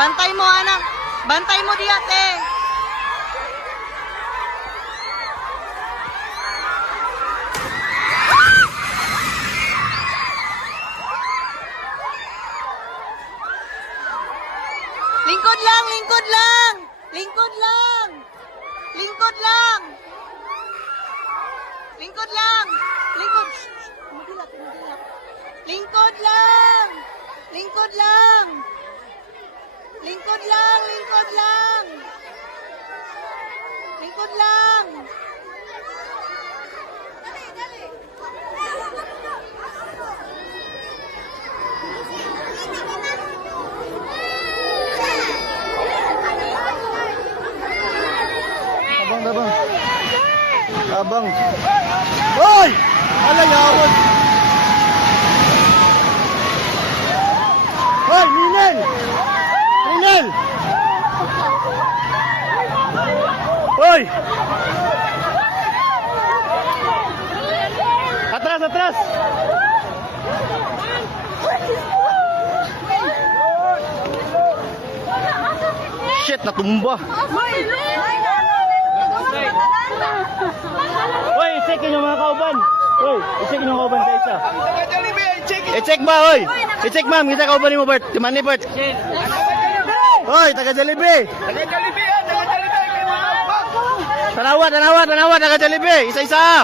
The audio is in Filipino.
Bantay mo, anak. Bantay mo diya, te. Lingkod lang, lingkod lang. Lingkod lang. Lingkod lang. Lingkod lang. Lingkod. Magilak, magilak. Lingkod lang. Lingkod lang. Lingkod lang, lingkod lang. Lingkod lang. Dali, dali. Abang, abang. Abang. Hoy! Alayawon. Hoy, Ninel! Ninel! Hoy! Atras, atras! Shit, natumba. Hoy, i-check yung mga kauban. Hoy, i-check yung kauban sa isa. I-check ba, hoy? I-check ma'am, kita kauban mo, Bert. Timan ni Bert. Hoy, taga Jollibee. Taga Jollibee, taga Jollibee. Tanawa, tanawa, tanawa, taga Jollibee. Isa-isa.